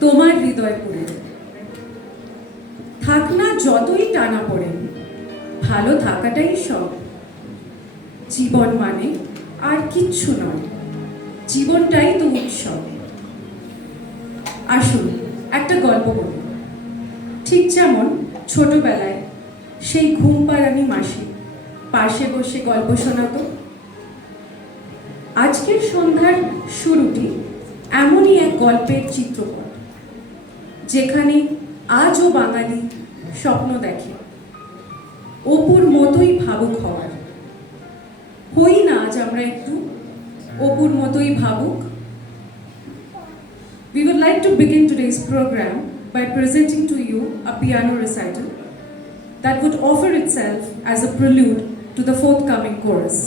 তোমার হৃদয় পড়ে থাক না যতই টানা পড়ে, ভালো থাকাটাই সব। জীবন মানে আর কিচ্ছু নয়, জীবনটাই তো উৎসব। আসুন একটা গল্প বলি। ঠিক যেমন ছোটবেলায় সেই ঘুম পাড়ানি মাসি পাশে বসে গল্প শোনাতো, আজকের সন্ধ্যার শুরুটি এমনই এক গল্পের চিত্রপট, যেখানে আজও বাঙালি স্বপ্ন দেখে অপুর মতোই ভাবুক হওয়ার। হই না আজ আমরা একটু অপুর মতোই ভাবুক? We would like to begin today's program by presenting to you a piano recital that would offer itself as a prelude to the forthcoming chorus.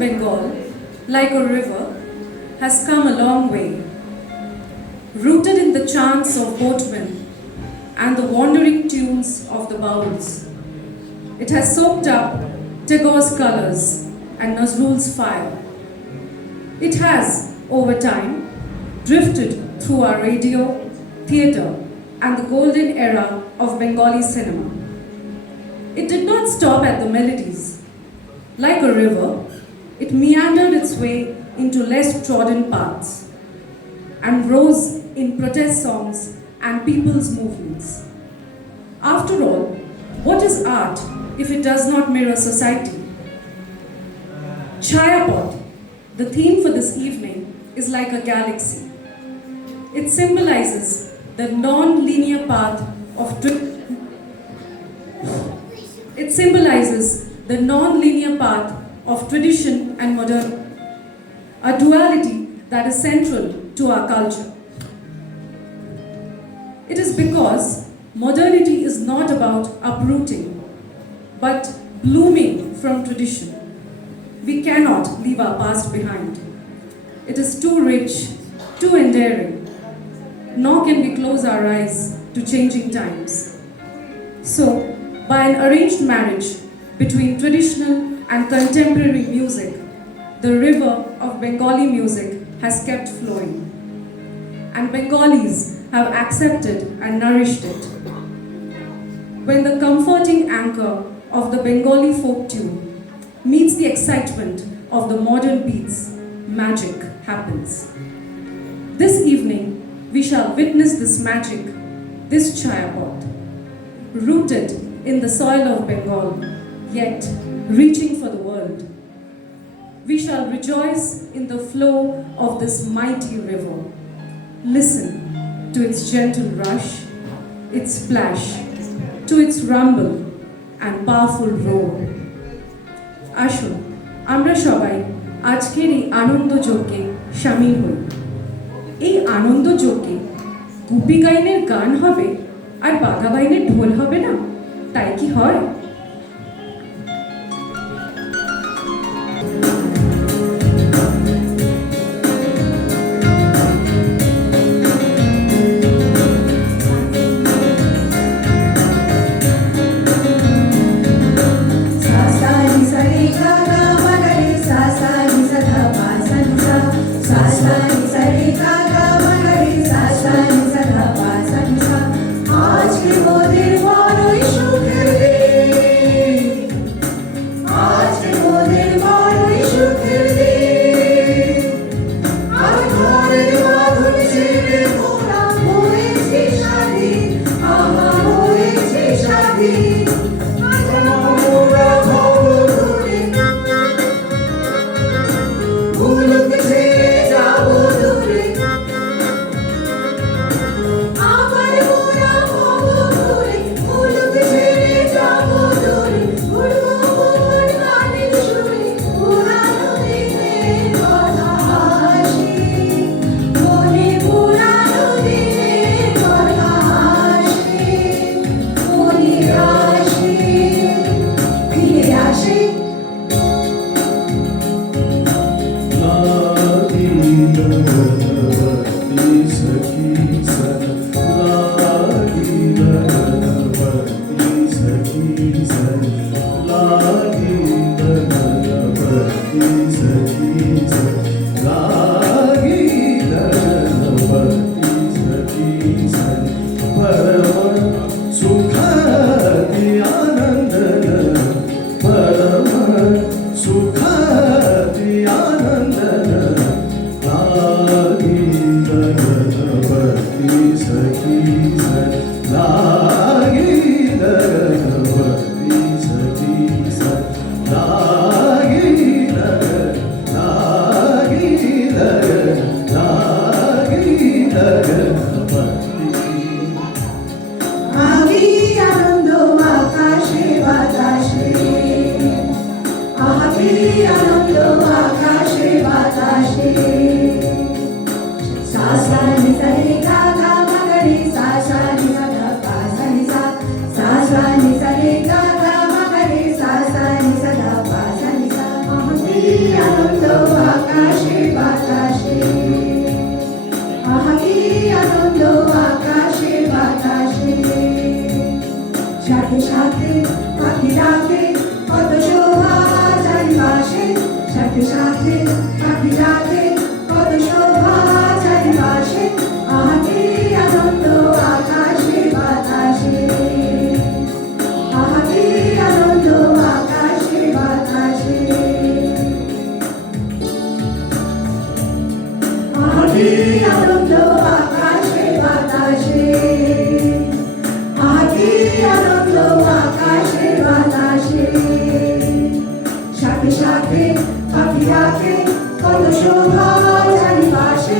Bengal, like a river, has come a long way. Rooted in the chants of boatmen and the wandering tunes of the bowls, it has soaked up Tagore's colors and Nazrul's fire. It has, over time, drifted through our radio, theatre, and the golden era of Bengali cinema. It did not stop at the melodies. Like a river, it meandered its way into less trodden paths and rose in protest songs and people's movements. After all, what is art if it does not mirror society? Chayapot, the theme for this evening, is like a galaxy. It symbolizes the non-linear path of tradition and modernity, a duality that is central to our culture. It is because modernity is not about uprooting, but blooming from tradition. We cannot leave our past behind. It is too rich, too endearing, nor can we close our eyes to changing times. So, by an arranged marriage between traditional and contemporary music, the river of Bengali music has kept flowing. And Bengalis have accepted and nourished it. When the comforting anchor of the Bengali folk tune meets the excitement of the modern beats, magic happens. This evening, we shall witness this magic, this Chayapot, rooted in the soil of Bengal, yet reaching for the world. We shall rejoice in the flow of this mighty river. Listen to its gentle rush, its splash, to its rumble and powerful roar. আসুন আমরা সবাই আজকের এই আনন্দ যজ্ঞে শামিল হই। এই আনন্দ যজ্ঞে গুপি গাইনের গান হবে আর বাঘা বাইনের ঢোল হবে না, তাই কি হয়? आज के वो दिन बड़ोई सुखेर दिन। সাথে পাখি ডাকে কত শোভা চারিপাশে সাথে সাথে পাখি ডাকে কত শোভা চারিপাশে আহাকে আনন্দ আকাশে বাতাসে আহাকে আনন্দ আকাশে বাতাসে আহাকে আনন্দ আকাশে বাতাসে আহাকে আনন্দ আকাশে বাতাসে সাথে সাথে পাখি ডাকে কত শোভা চারিপাশে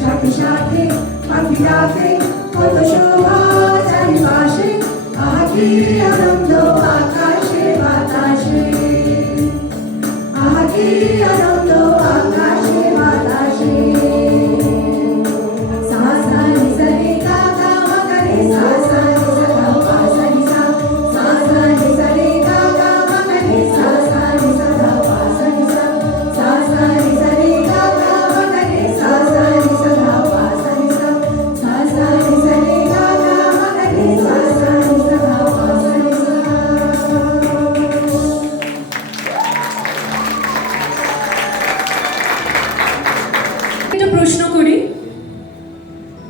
সাথে সাথে পাখি ডাকে কত শোভা চারিপাশে আহাকে আনন্দ আকাশে বাতাসে আহাকে আনন্দ আকাশে বাতাসে সা সা নি সা রে গা গা মা গা রে সা সা নি সা ধা পা সা নি সা সা সা নি সা রে গা গা মা গা রে সা সা নি সা ধা পা সা নি সা সা সা নি সা রে গা গা মা গা রে সা সা নি সা ধা পা সা নি সা সা সা নি সা রে গা গা মা গা রে সা সা নি সা ধা পা সা নি সা একটা প্রশ্ন করি,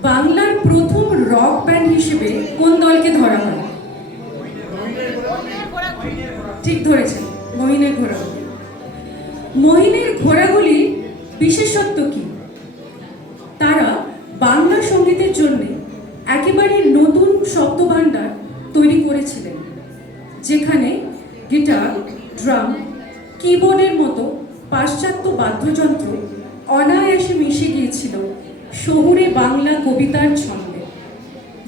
বাংলার প্রথম রক ব্যান্ড হিসেবে কোন দলকে ধরা হয়? ঠিক ধরেছেন, মহিনের ঘোড়াগুলি। মহিনের ঘোড়াগুলির বিশেষত্ব কি? তারা বাংলা সঙ্গীতের জন্য একেবারে নতুন শব্দভাণ্ডার তৈরি করেছিলেন, যেখানে গিটার, ড্রাম, কিবোর্ডের মতো পাশ্চাত্য বাদ্যযন্ত্র অনায়াসে মিশে গিয়েছিল শহুরে বাংলা কবিতার ছন্দে,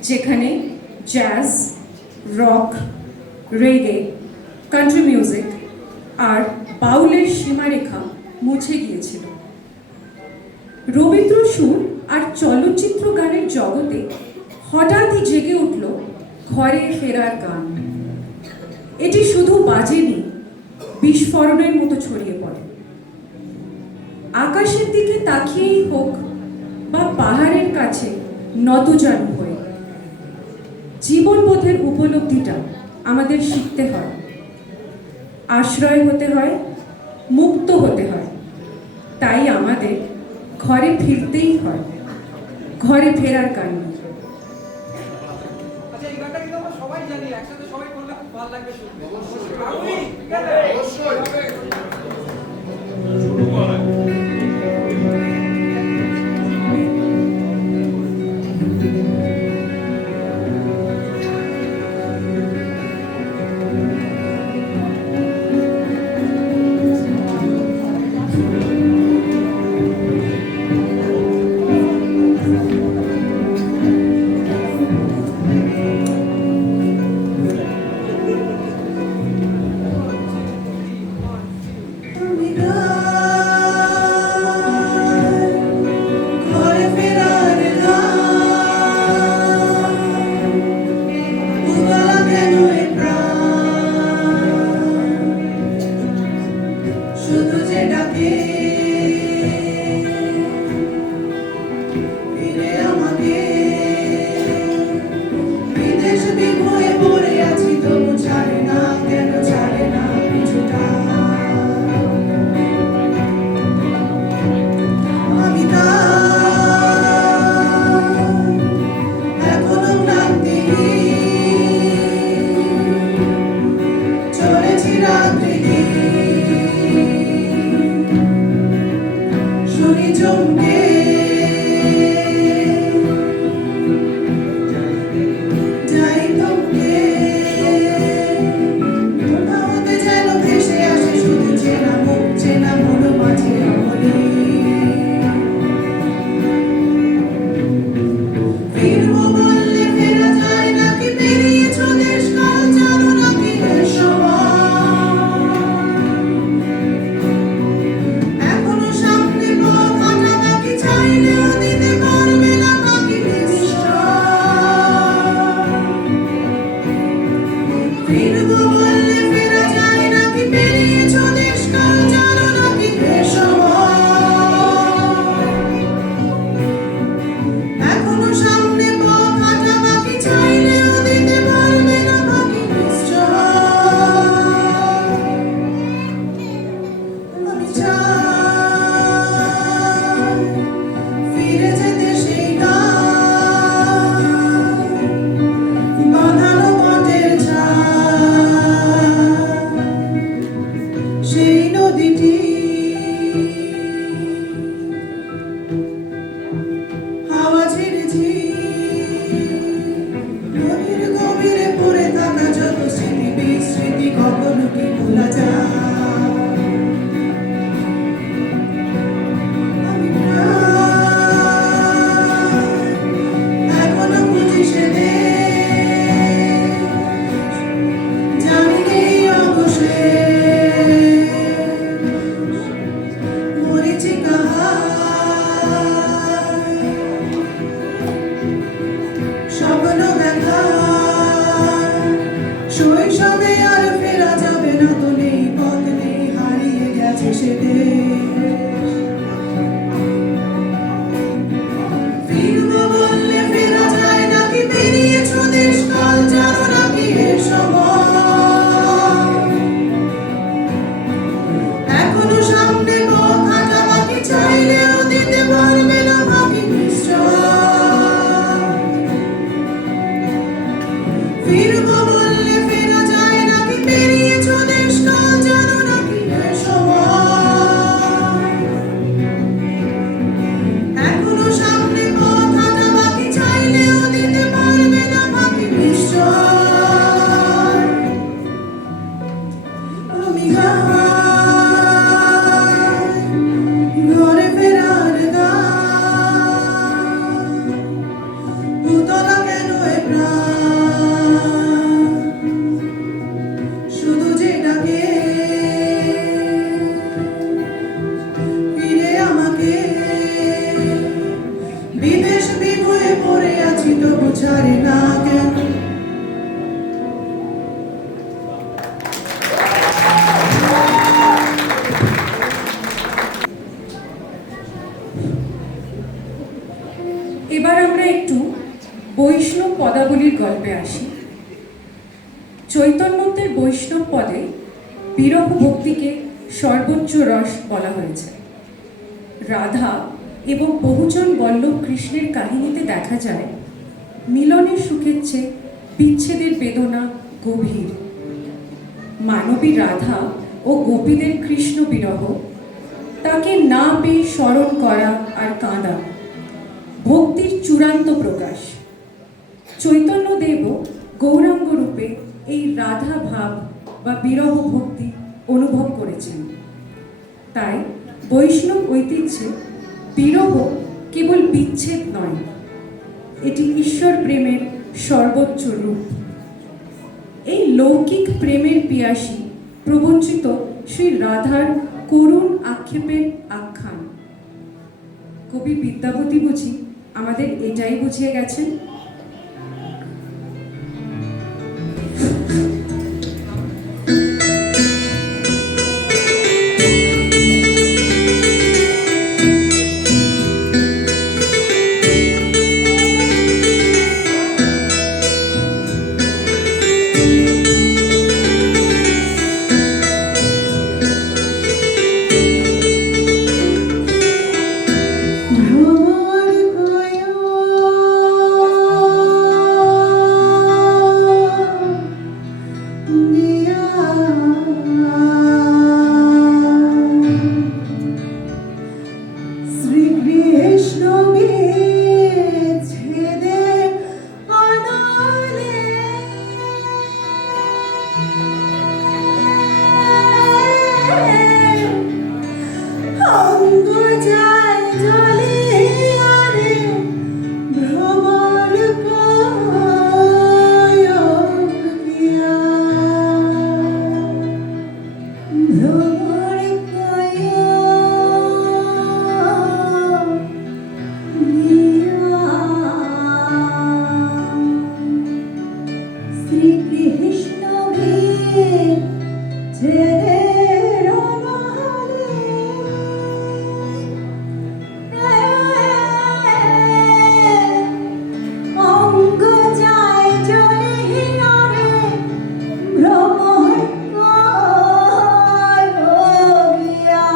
যেখানে জ্যাজ, রক, রেগে, কান্ট্রি মিউজিক আর বাউলের সীমারেখা মুছে গিয়েছিল। রবীন্দ্র সুর আর চলচ্চিত্র গানের জগতে হঠাৎই জেগে উঠল ঘরে ফেরার গান। এটি শুধু বাজেনি, বিস্ফোরণের মতো ছড়িয়ে পড়ে। আকাশের দিকে তাকিয়েই হোক বা পাহাড়ের কাছে নতজানু হয়ে, জীবনবোধের উপলব্ধিটা আমাদের শিখতে হয়, আশ্রয় হতে হয়, মুক্ত হতে হয়। তাই আমাদের ঘরে ফিরতেই হয়, ঘরে ফেরার গান। আচ্ছা, এই গানটা কিন্তু আমরা সবাই জানি, একসাথে সবাই করলে খুব ভালো লাগবে শুনতে। তুমি ঘরে ফেরার গান উগলা কেন এ প্রাণ শুধু যে ডাকে ফিরে আমাকে বিদেশ দিন হয়ে পড়ে আছি তবু ছাড়ে না কেন ছাড়ে না পিছুটা আমি এখনো ক্লান্তি চলেছি রাত্রি শুনি চমকে যাই তোকে কোথাও হতে যেন ভেসে আসে শুধু চেনা মুখ চেনা মনো মাঝে আমলি ফিরবো বললে ফেরা যায় নাকি পেরিয়েছ দেশ কাল জানো নাকি এখনো সামনে পথ হাঁটা বাকি চাইলেও দিতে পারবে না বাকি ফিরবো বললে ফেরা যায় নাকি পেরিয়েছ দেশ কাল জানো নাকি এখনো সামনে পথ হাঁটা বাকি চাইলেও দিতে পারবে না বাকি নিশ্চয় আর ফেরা যাবে না, তো নেই পথ নেই, হারিয়ে গেছে সে দেশ। ফিরবো বললে ফেরা যায় নাকি, পেরিয়েছো দেশ কাল, জানো নাকি এর সময়। এখনো সামনে পথ হাঁটা বাকি, চাইলেও দিতে পারবে না বাকি নিশ্চয়। ফিরবো বললে ফেরা যায় নাকি, পেরিয়েছো দেশ কাল, জানো নাকি এর সময়। এখনো সামনে পথ হাঁটা বাকি, চাইলেও দিতে পারবে না বাকি নিশ্চয়। আমি গাই ঘরে ফেরার গান, ভূতলা কেন এ প্রাণ, শুধু যে ডাকে ফিরে আমাকে। বিদেশ বিভুয়ে পড়ে আছি, তবু ছাড়ে না কেন। এবার আমরা একটু বৈষ্ণব পদাবলীর গল্পে আসি। চৈতন্যদের বৈষ্ণব পদে বিরহ ভক্তিকে সর্বোচ্চ রস বলা হয়েছে। রাধা এবং বহুজন বল্লভ কৃষ্ণের কাহিনীতে দেখা যায় মিলনের সুখের চেয়ে বিচ্ছেদের বেদনা গভীর। মানবী রাধা ও গোপীদের কৃষ্ণ বিরহ, তাকে না পেয়ে স্মরণ করা আর কাঁদা, ভক্তির চূড়ান্ত প্রকাশ। চৈতন্যদেবও গৌরাঙ্গ রূপে এই রাধা ভাব বা বিরহ ভক্তি অনুভব করেছেন। তাই বৈষ্ণব ঐতিহ্যে বিরহ কেবল বিচ্ছেদ নয়, এটি ঈশ্বর প্রেমের সর্বোচ্চ রূপ। এই লৌকিক প্রেমের পিয়াসী প্রবঞ্চিত শ্রী রাধার করুণ আক্ষেপের আখ্যান কবি বিদ্যাপতি বুঝি আমাদের এটাই বুঝিয়ে গেছেন। ভ্রমর কায়া দিয়া শ্রীকৃষ্ণ বিচ্ছেদে আনালে অঙ্গ যায় জ্বলিয়া রে, ভ্রমর কায়া দিয়া। ভ্রমর কায়া দিয়া শ্রীকৃষ্ণ বিচ্ছেদে অঙ্গ যায় জ্বলিয়া রে, ভ্রমর কায়া দিয়া।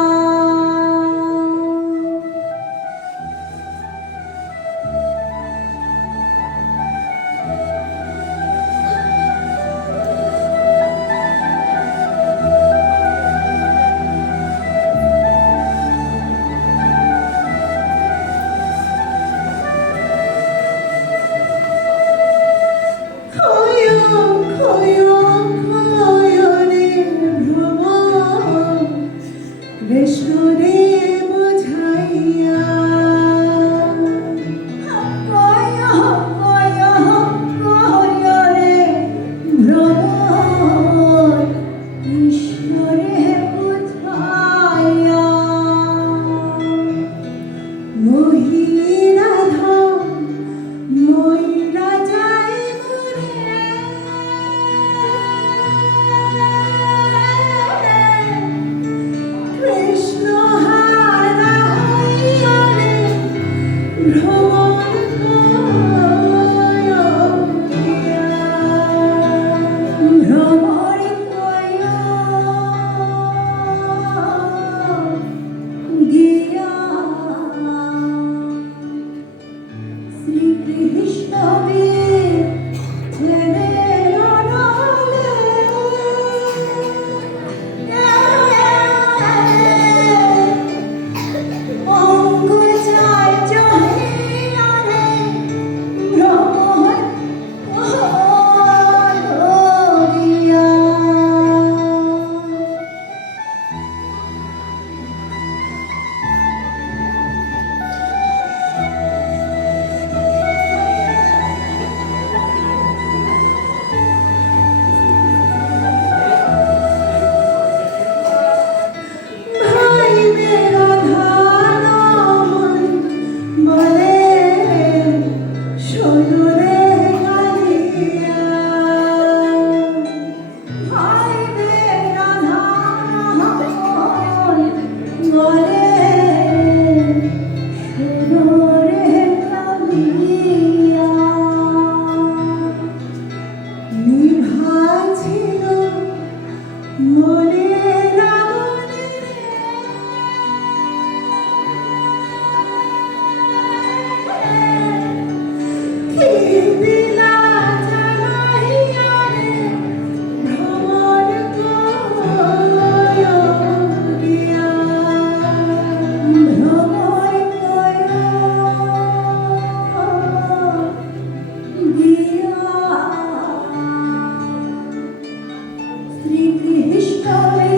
স্মৃতি হিষ্টমে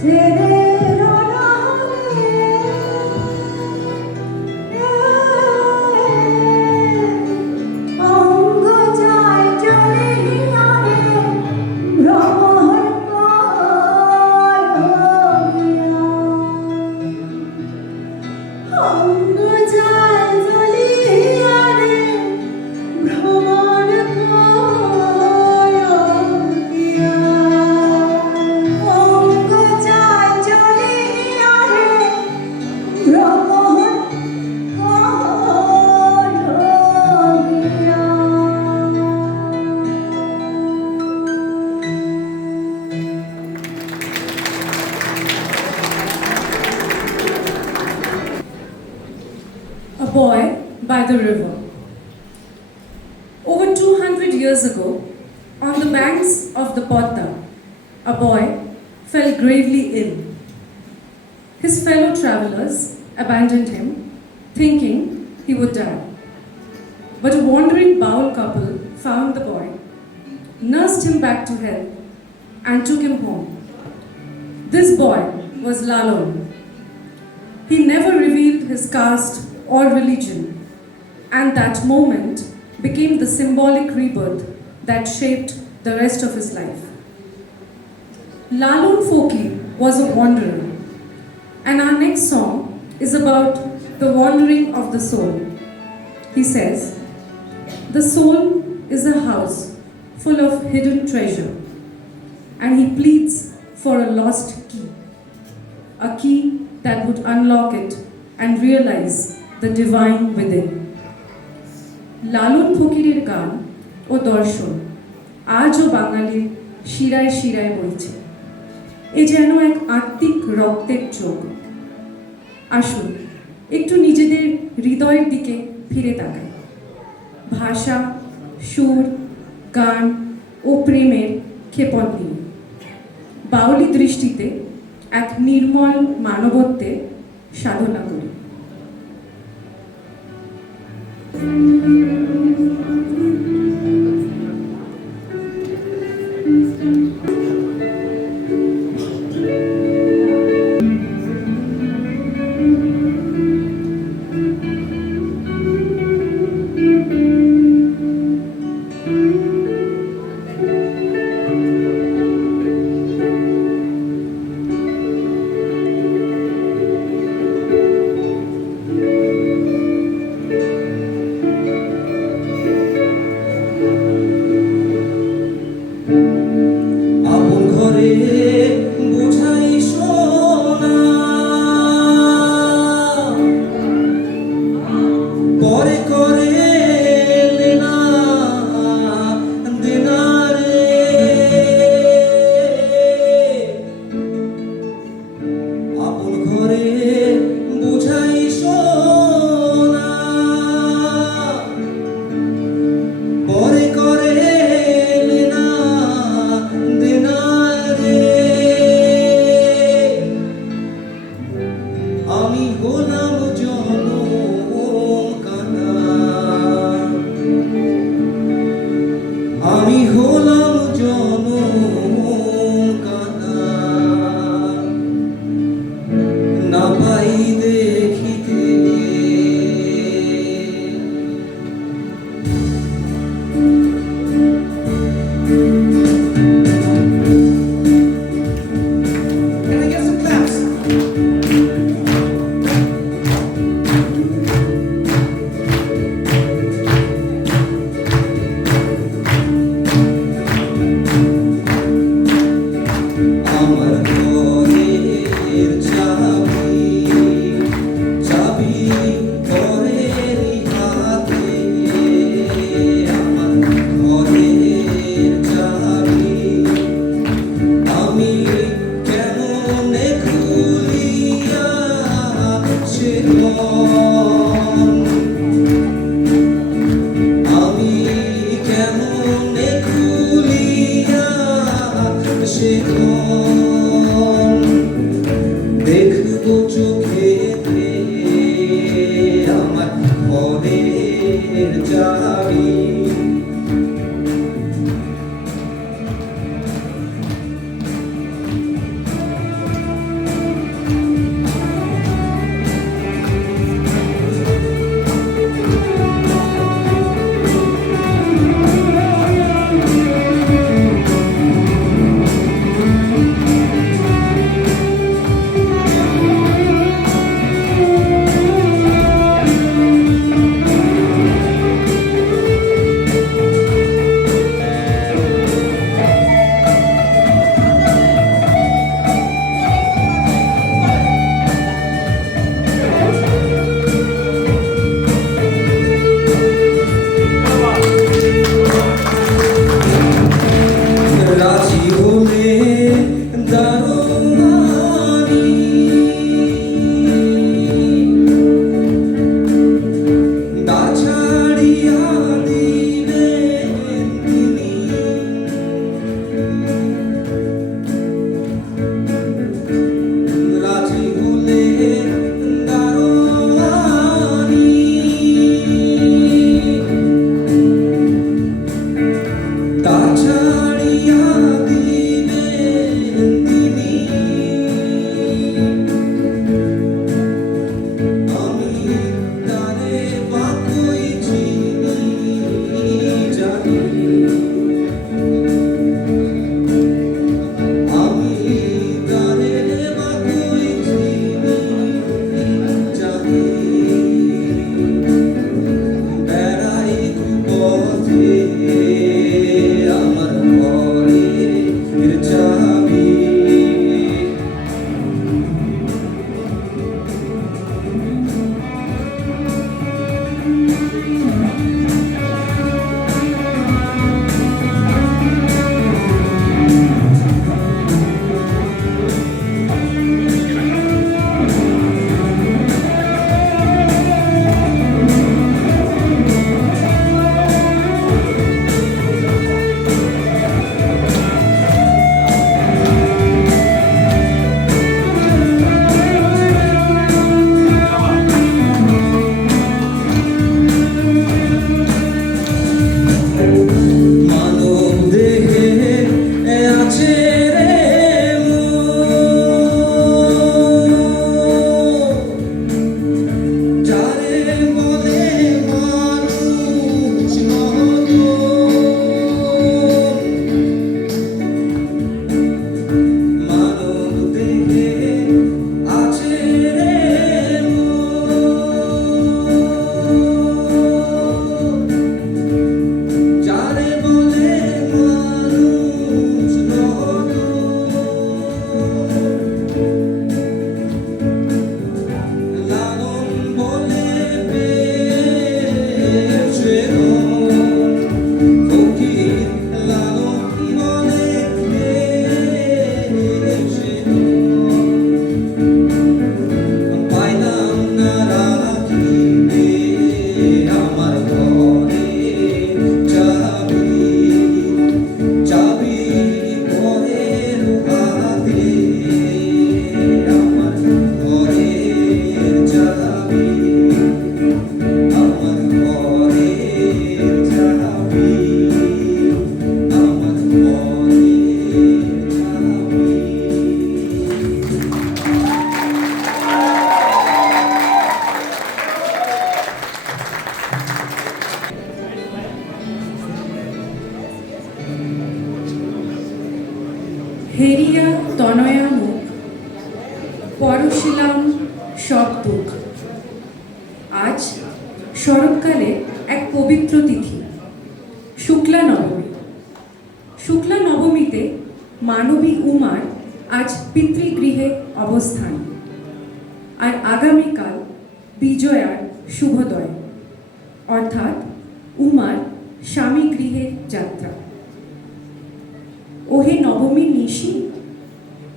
ছেড়ে রণাঙ্গে অঙ্গ যায় চলে হিয়ারে ভ্রমর করিয়া অঙ্গ যায় চলে হিয়ারে ভ্রমর করিয়া অঙ্গ যায় চলে হিয়ারে ভ্রমর A boy by the river. Over 200 years ago, on the banks of the Podda, a boy fell gravely ill. His fellow travelers abandoned him, thinking he would die. But a wandering Baul couple found the boy, nursed him back to health, and took him home. This boy was Lalon. He never revealed his caste or religion, and that moment became the symbolic rebirth that shaped the rest of his life. Lalon Foki was a wanderer, and our next song is about the wandering of the soul. He says, "The soul is a house full of hidden treasure, and he pleads for a lost a key that would unlock it and realize the divine within." লালন ফকিরের গান ও দর্শন আজও বাঙালির শিরায় শিরায় বইছে। এ যেন এক আত্মিক রক্তের চোখ। আসুন একটু নিজেদের হৃদয়ের দিকে ফিরে তাকাই। ভাষা, সুর, গান ও প্রেমের ক্ষেপণ নিয়ে বাউলি দৃষ্টিতে এক নির্মল মানবত্বের সাধনা করি। হেরিয়া তনয়া মুখ, পরশিলাম সব দুঃখ। আজ শরৎকালে এক পবিত্র তিথি, শুক্লা নবমী। শুক্লা নবমীতে মানবী উমার আজ পিতৃগৃহে অবস্থান, আর আগামীকাল বিজয়ার শুভোদয়, অর্থাৎ উমার স্বামী গৃহের যাত্রা। ওহে নবমীর নিশি,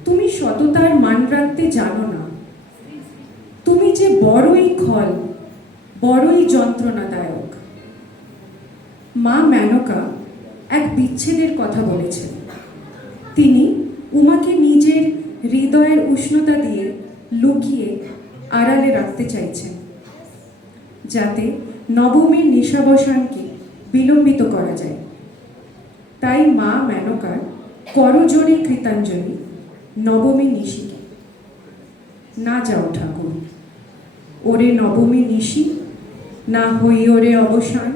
তুমি সততার মান রাখতে জানো না। তুমি যে বড়ই খল, বড়ই যন্ত্রণাদায়ক। মা মেনকা এক বিচ্ছেদের কথা বলেছেন। তিনি উমাকে নিজের হৃদয়ের উষ্ণতা দিয়ে লুকিয়ে আড়ালে রাখতে চাইছেন, যাতে নবমীর নিশাবসানকে বিলম্বিত করা যায়। তাই মা মেনকার করজোড়ে কৃতাঞ্জলি নবমী নিশিকে। না যাও ঠাকুর, ওরে নবমী নিশি, না হই ওরে অবসান।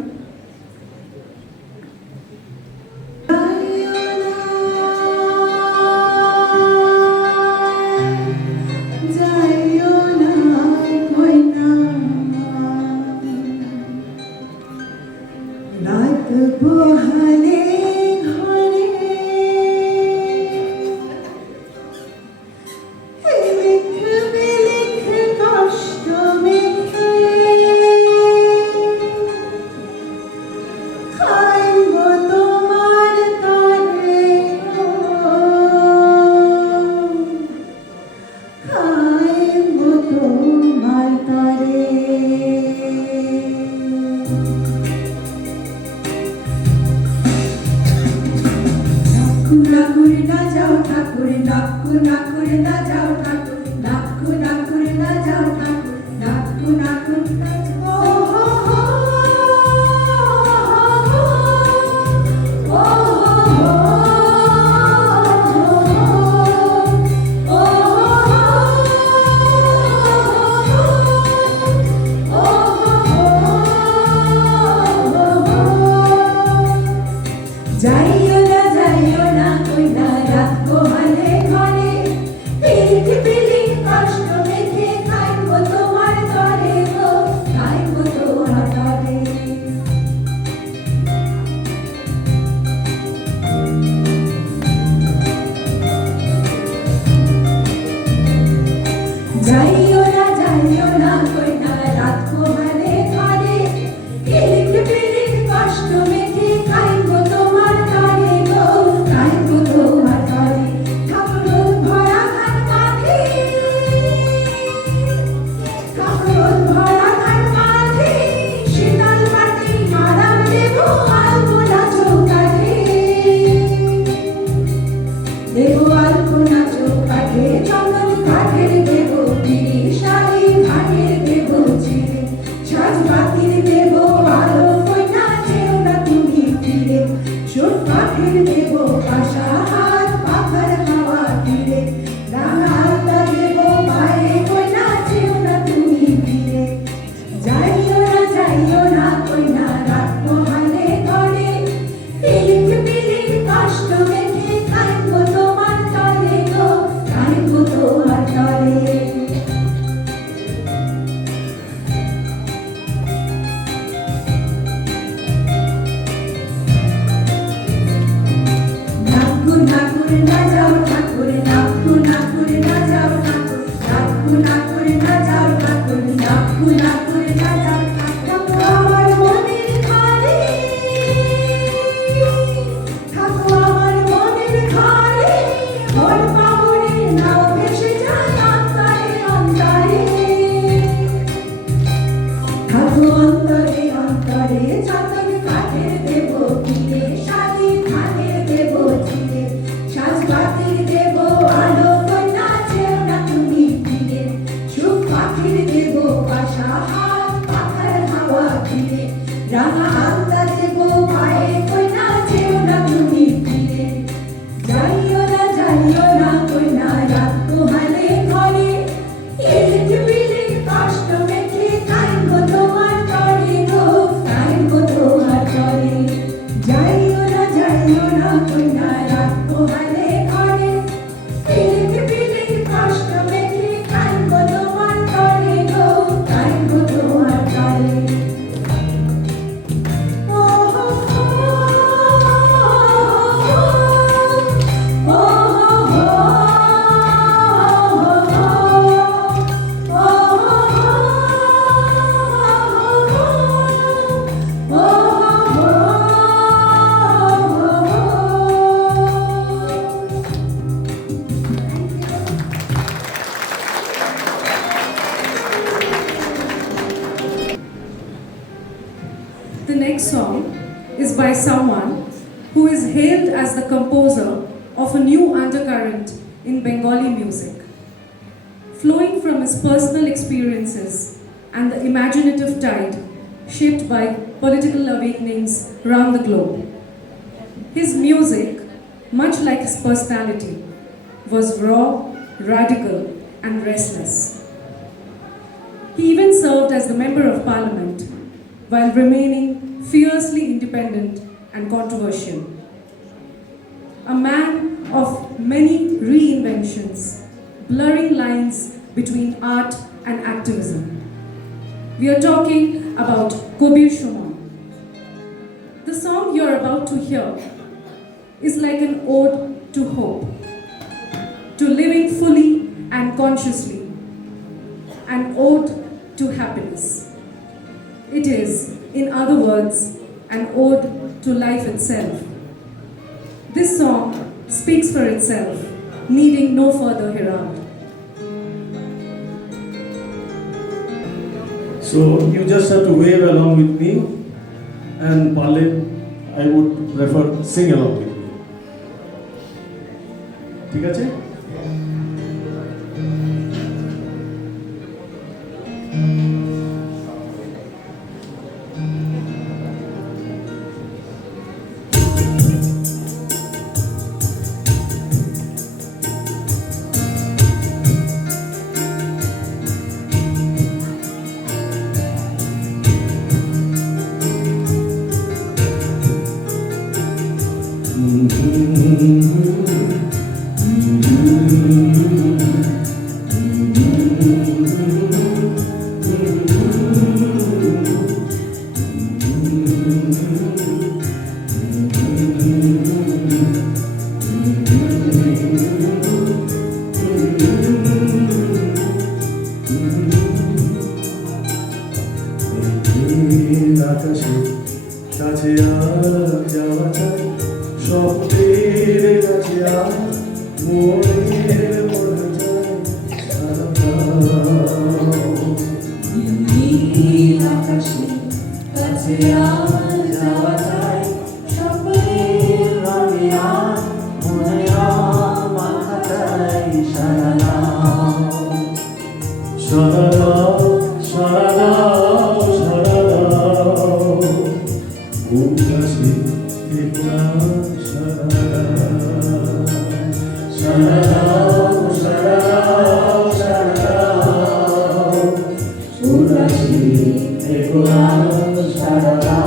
new undercurrent in Bengali music. Flowing from his personal experiences and the imaginative tide shaped by political awakenings around the globe. His music, much like his personality, was raw, radical, and restless. He even served as the Member of Parliament while remaining fiercely independent and controversial. A man of many reinventions, blurring lines between art and activism. We are talking about Kobir Suman. The song you're about to hear is like an ode to hope, to living fully and consciously, an ode to happiness. It is, in other words, an ode to life itself. This song speaks for itself, needing no further herald. So you just have to wave along with me, and Pale, I would prefer sing along with me. ঠিক আছে? আকাশে কাছে আর যাওয়া চাই স্বপ্নের কাছে আর মনের মনে যায় নীল আকাশে কাছে আর যাওয়া যায় স্বপ্নের রঙে আর মনে মাখা যায় সারা সারা দাও সারা দাও সারা দাও ঘুম কাছে একলা সারা সারা দাও সারা দাও সারা দাও উদাসী একলা সারা দাও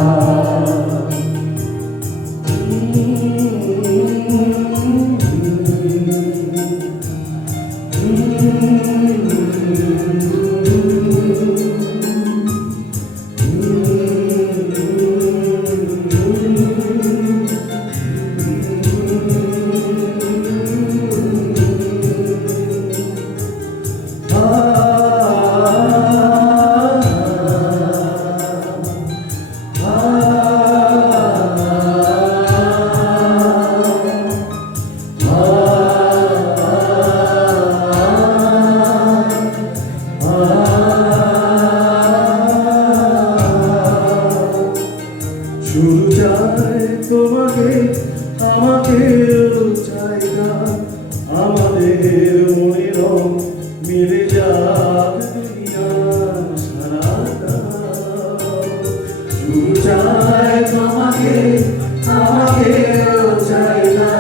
শুধু চাই তোমাকে আমাকে চাই না আমাদের মনে রং মিলে যাক দুনিয়ার সারাটা শুধু চাই তোমাকে আমাকে চাই না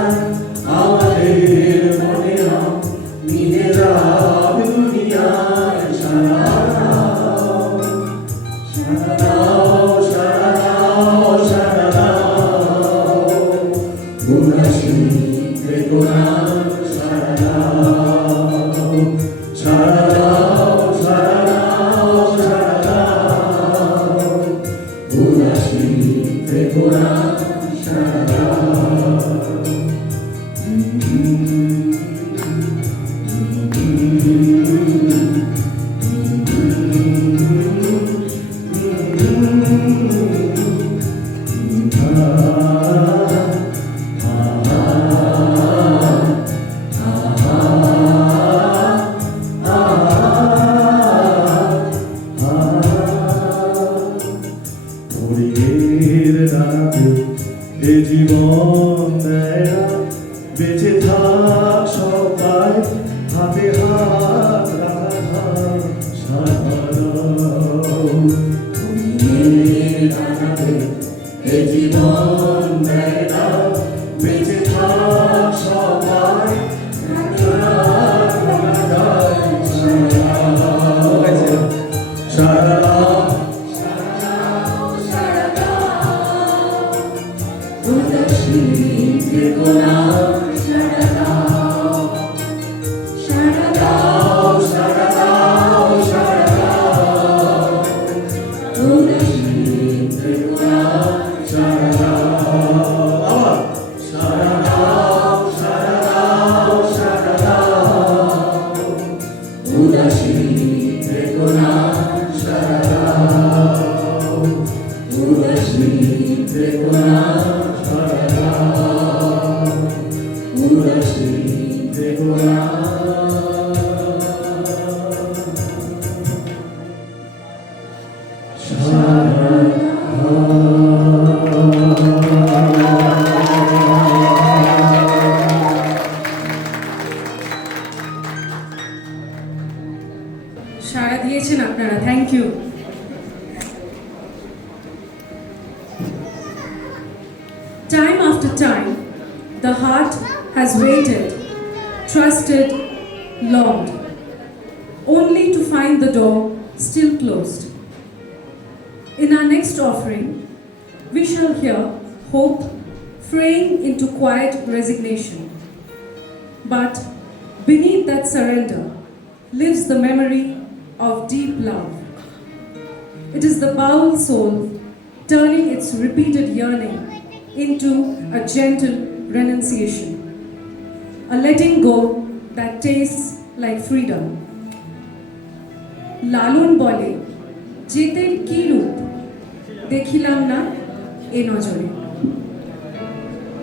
আমাদের মনে রং মিলে যাক দুনিয়ার সারাটা সারা উদাসী বেগুনা সারা দিয়েছেন আপনারা, thank you. Time after time, the heart has waited, trusted, longed, only to find the door still closed. In our next offering, we shall hear hope fraying into quiet resignation. But beneath that surrender lives the memory of deep love. It is the bowel soul turning its repeated yearning into a gentle renunciation, a letting go that tastes like freedom. লালন বলে, জেতের কি রূপ দেখিলাম না এ নজরে।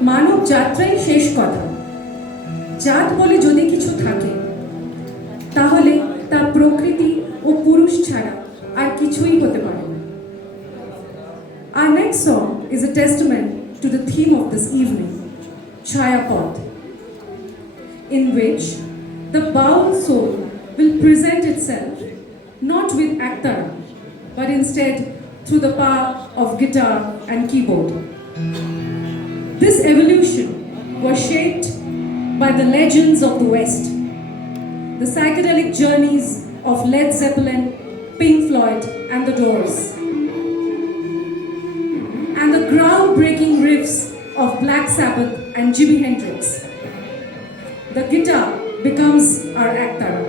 মানব যাত্রাই শেষ কথা। জাত বলে যদি কিছু থাকে, তাহলে তা প্রকৃতি ও পুরুষ ছাড়া আর কিছুই হতে পারে না। Our next song is a testament to the theme of this evening, Chayapot, in which the bowel soul will present itself not with aktara, but instead through the power of guitar and keyboard. This evolution was shaped by the legends of the West, the psychedelic journeys of Led Zeppelin, Pink Floyd, and the Doors, and the groundbreaking riffs of Black Sabbath and Jimi Hendrix. The guitar becomes our aktara,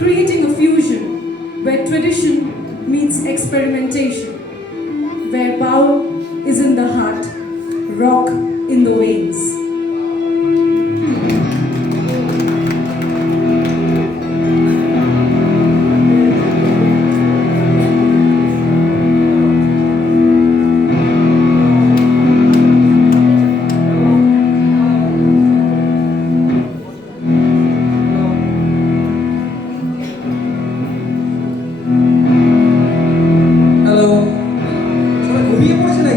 creating a fusion where tradition meets experimentation, where bowl is in the heart, rock in the veins. Hello, সবাই ঘুমিয়ে পড়েছে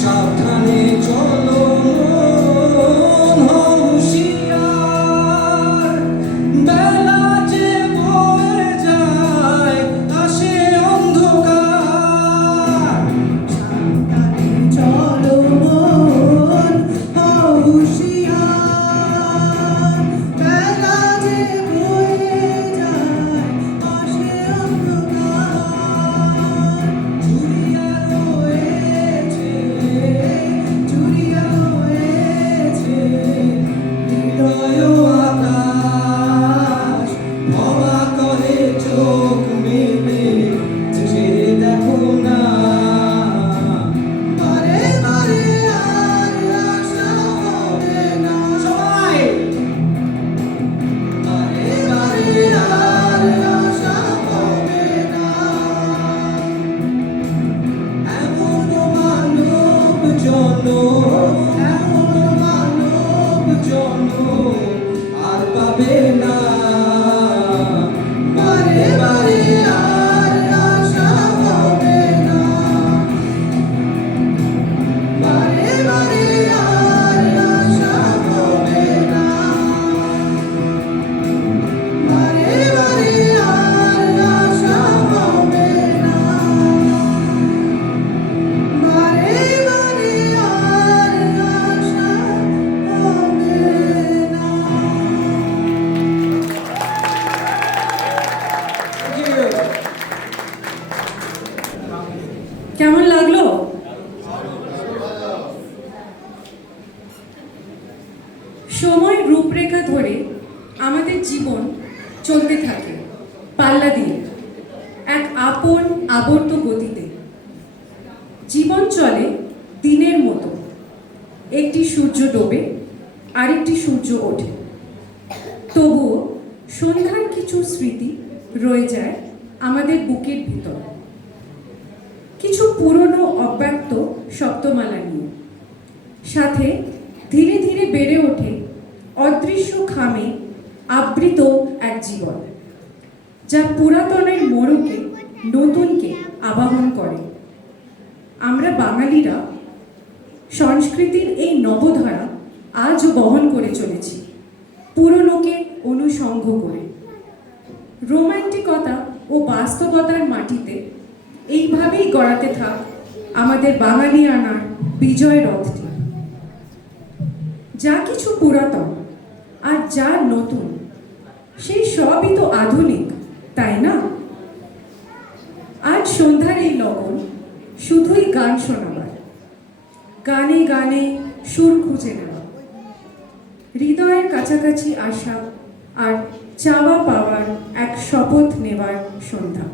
সাবধানে চলো মন হুঁশিয়ার, বেলা যে বয়ে যায় আসে অন্ধকার। সাবধানে চলো মন হুঁশিয়ার, বেলা যে বয়ে যায় আসে অন্ধকার। জুড়িয়া রয়েছে হৃদয় আকাশ, ক্ষমা করে চোখ মেলে চেয়ে দেখো না। বারে বারে আর আশা হবে না। সবাই বারে বারে আর আশা হবে না। এমন মানব জনম, এমন মানব জনম আর পাবে না। বারে বারে আর আশা হবে না। বারে বারে আর আশা হবে না। বারে বারে আর আশা হবে না। বারে বারে আর আশা হবে না। কেমন লাগলো? সময় রূপরেখা ধরে আমাদের জীবন চলতে থাকে পাল্লা দিয়ে, এক আপন আবর্ত গতিতে। জীবন চলে দিনের মতো, একটি সূর্য ডোবে আরেকটি সূর্য ওঠে। তবুও সন্ধ্যার কিছু স্মৃতি রয়ে যায় আমাদের বুকের ভিতর, কিছু পুরনো অব্যক্ত শব্দমালা নিয়ে। সাথে ধীরে ধীরে বেড়ে ওঠে অদৃশ্য খামে আবৃত এক জীবন, যা পুরাতনের মোড়কে নতুনকে আবাহন করে। আমরা বাঙালিরা সংস্কৃতির এই নবধারা আজও বহন করে চলেছি, পুরনোকে অনুসঙ্গ করে। রোমান্টিকতা ও বাস্তবতার মাটিতে এইভাবেই গড়াতে থাক আমাদের বাঙালিয়ানার বিজয় রথটি। যা কিছু পুরাতন আর যা নতুন, সেই সবই তো আধুনিক, তাই না? আজ সন্ধ্যার এই লগন শুধুই গান শোনাবার, গানে গানে সুর খুঁজে নেওয়া, হৃদয়ের কাছাকাছি আসা আর চাওয়া পাওয়ার এক শপথ নেবার সন্ধ্যা।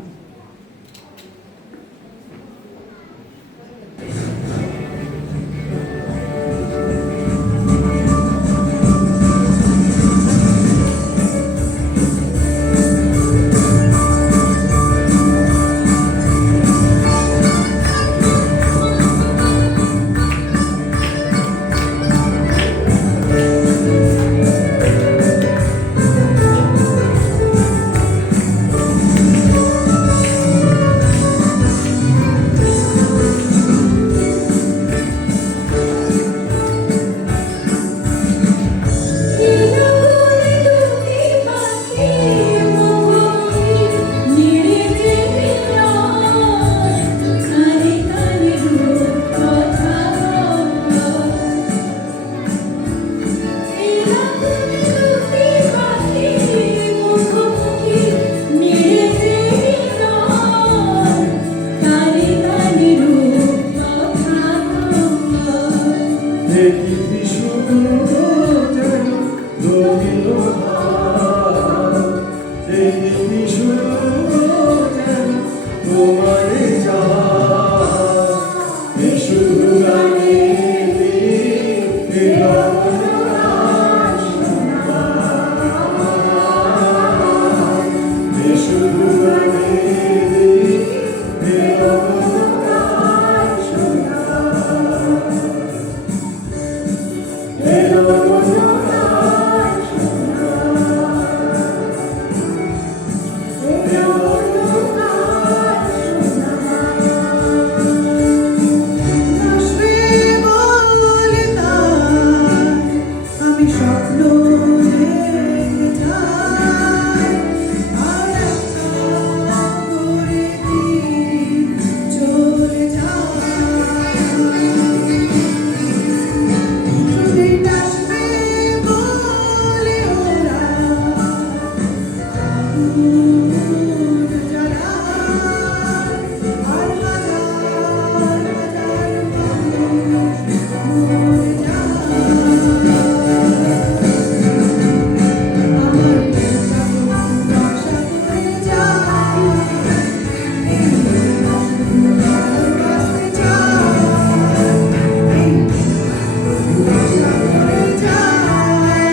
সাগরে যায়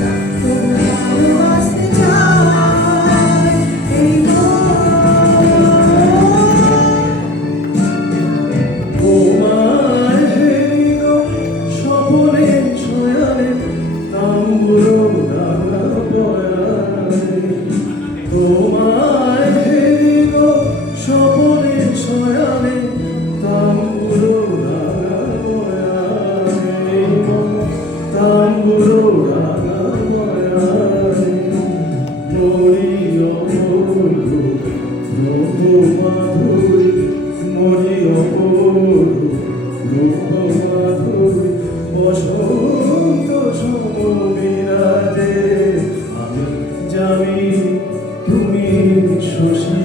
তবু ভালোবাসতে চায় এই তোমার হেরিনো স্বপনে ছয়ালে তাম্বুরো রাঙা বয়ানে তোমার হেরিনো স্বপনে ছয়ালে তাম্বুরো রাঙা বয়ানে তাম্বুরো রাঙা বয়ানে মরি অপূর্ব প্রভু মাধুরী মরি অপূর্ব রূপমাধুরী বসন্ত সমবিরাজে আমি যাবি তুমি শশী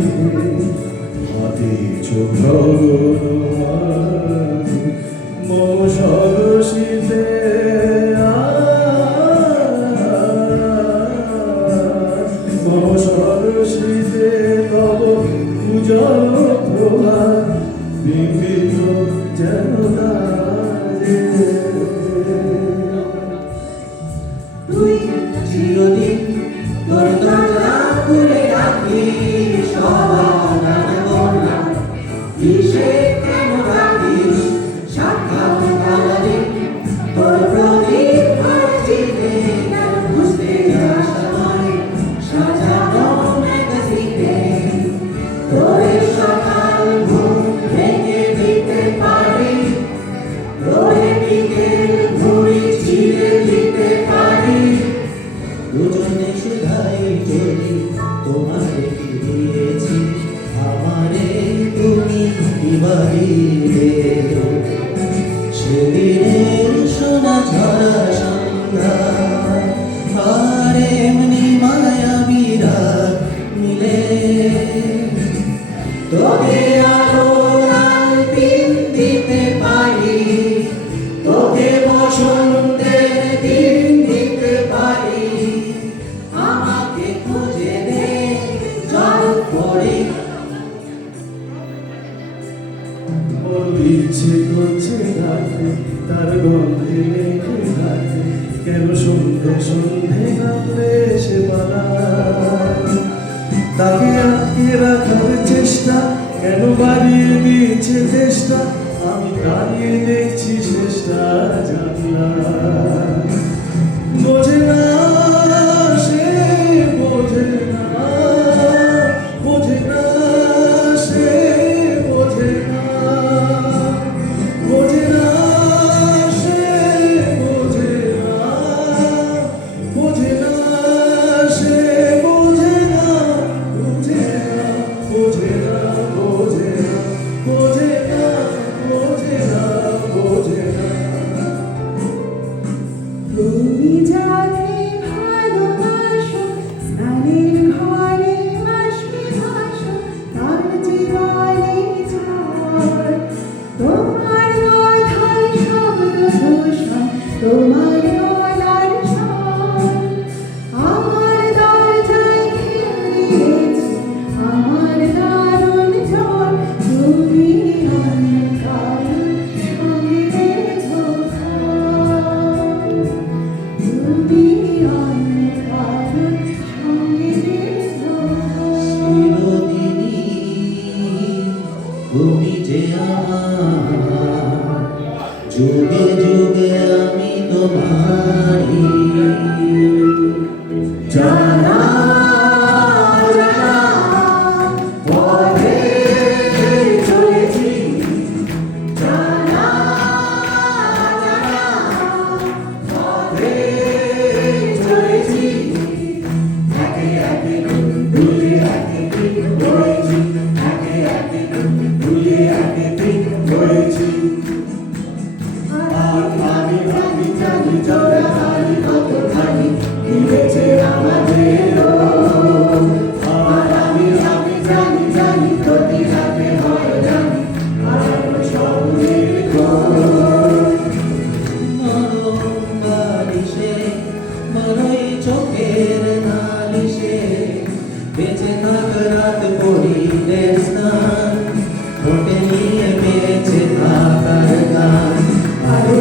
হাতে চোখমাধুরী মম সরসিতে মম সরসিতে তব উজ্জ্বল প্রভা বিবিধ যেন তারে। তুই চিরদিন তোর দরজা খুলে রাখি সবার আগমনা কিসে কেন রাখিস সাক্ষাৎ কালে তোর প্রদীপ ভাজিতে বুঝতে যাস আমায় সাজানো ম্যাগাজিনে তোর সকাল ঘুম ভেঙে দিতে পারি তোর বিকেল ঘুড়ি ছিঁড়ে দিতে পারি দুজনে শুধাই চলি তোমারে দিয়েছি আমারে তুমি দিবারিবে সেদিনের সোনা ঝরা সন্ধ্যা আর এমনি মায়াবী রাত মিলে তোকে আলো লাল পিন দিতে পারি তোকে বসন্তের দিন দিতে পারি আমাকে খুঁজে দে জল পড়ে বড় ইচ্ছে করছে রাতে তার গন্ধে মেখে রাতে কেন সন্ধে সন্ধে নামলে সে পালায় তাকে আটকে রাখার চেষ্টা কেন বাড়িয়ে দিয়েছে চেষ্টা আমি দাঁড়িয়ে দেখছি শেষটা জানলা বোঝে না সে বোঝে না বোঝে না সে বোঝে না বোঝে না সে বোঝে না বোঝে না সে বোঝে না বোঝে না বোঝে না বোঝে না বোঝে না বোঝে না বোঝে না তুমি যাকে ভালোবাসো স্নানের ঘরে বাসি ভাসো তার জীবনে ঝড় তোমার কথায় শব্দ দূষণ তোমার গলার স্বর আমার দরজায় খেলিয়েছে আমার দারুণ ঝড় তুমি অন্য কারণ সঙ্গে ধোঁকা তুমি অন্য কারণ সঙ্গে ধোঁকা চিরদিনই তুমি যে আমার যুগে যুগে আমি তোমারি জানা জানা পথে চলেছি জানা জানা পথে চলেছি একে একে দুলে একে দিন হয়েছি একে একে দুলে একে দিন হয়েছি আর আমি ভাবি জানি চলে হারি কত খানি মিলেছে আমাদের আর আমি জানি জানি প্রতি হাতে হয় জানি আর সব নরম বালিশে বড়ই চোখের নালিশে বেঁচে থাক রাত পড়িলে স্নান ঠোঁটে নিয়ে বেঁচে থাকার গান আরো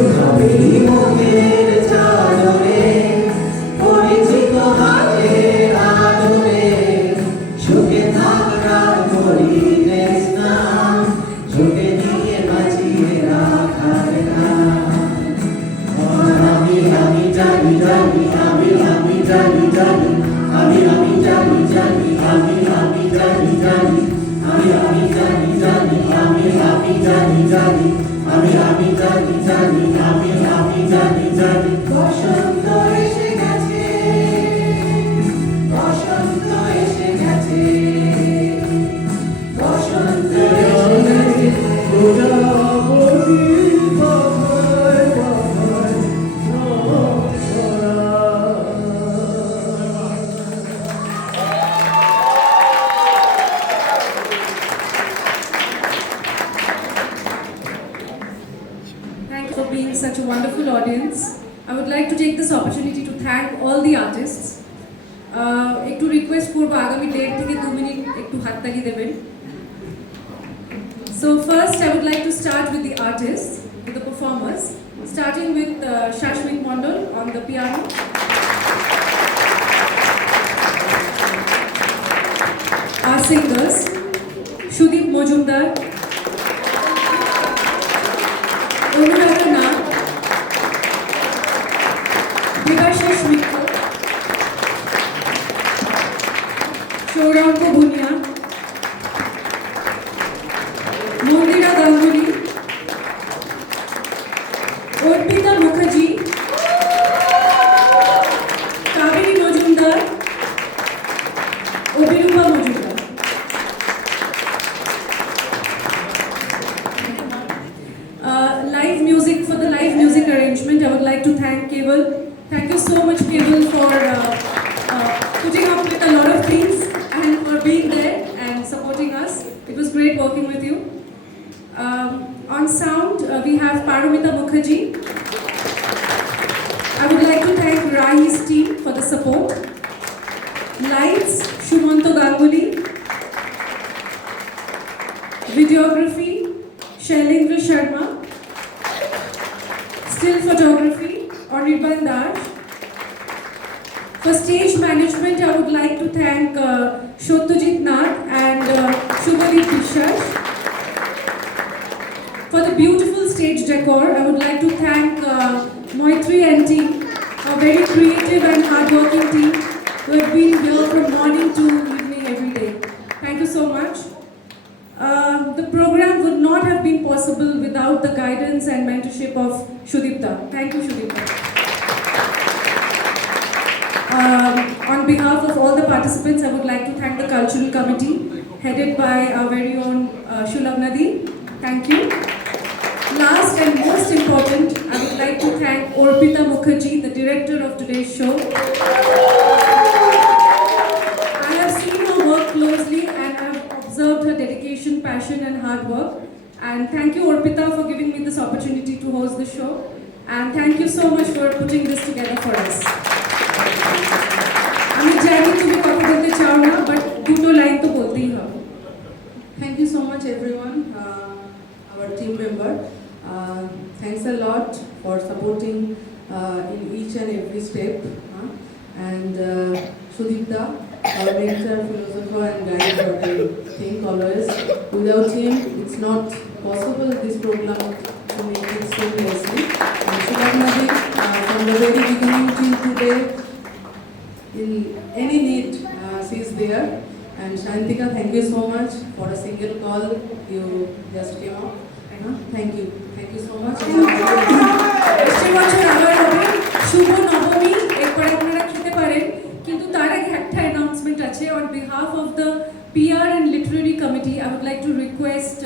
such a wonderful audience. I would like to take this opportunity to thank all the artists. একটু রিকোয়েস্ট করবো আগামী 1.5 থেকে 2 মিনিট একটু হাততালি দেবেন. So first I would like to start with the artists, with the performers, starting with Shashmik Mondal on the piano. Our singers, Sudip Mojumdar, Anuragha Nag, Debashish Mittal, Shauranko Bhunia, Mondira Ganguly, Orpita Mukherjee, Kaveri Mojumdar, Obiruba Mojumdar. Live music, for the live music arrangement, I would like to thank Keval. Thank you so much, Keval, for putting up with a lot of things and for being there and supporting us. It was great working with you. On sound, we have Paramita Mukherjee. I would like to thank Rahi's team for the support. Lights, Shumanto Ganguly. Videography, Shailendra Sharma. Still photography, Anirban Dash. For stage management, I would like to thank Shotyajit Nath and Shubhadeep বিশ্বাস. For the beautiful stage decor, I would like to thank Moitri and team, a very creative and hardworking team who have been here from morning to evening every day. Thank you so much. The program would not have been possible without the guidance and mentorship of Shudipta. Thank you, Shudipta. On behalf of all the participants, I would like to thank the cultural committee headed by our very own Shulab Nadi. Thank you. Last and most important, I would like to thank Orpita Mukherjee, the director of today's show. I have seen her work closely and I have observed her dedication, passion and hard work. And thank you, Orpita, for giving me this opportunity to host the show. And thank you so much for putting this together for us. আমি জানি তুমি কথা বলতে চাও না, but দুটো line তো বলতেই হবে. Thank you so much, everyone, our team member. Thanks a lot for supporting in each and every step. And Sudipta, our mentor, philosopher, and guide for the thing always. Without him, it's not possible this program to make it seamlessly. And Shubham Nadi, from the very beginning till today, in any need, she is there. And Shantika, thank you so much for a single call you just came up. Thank you so much. আসছে বছর আবার হবে শুভ নবমী, এরপরে আপনারা খেতে পারেন, কিন্তু তার আগে একটা অ্যানাউন্সমেন্ট আছে. On behalf of the PR and Literary Committee, I would like to request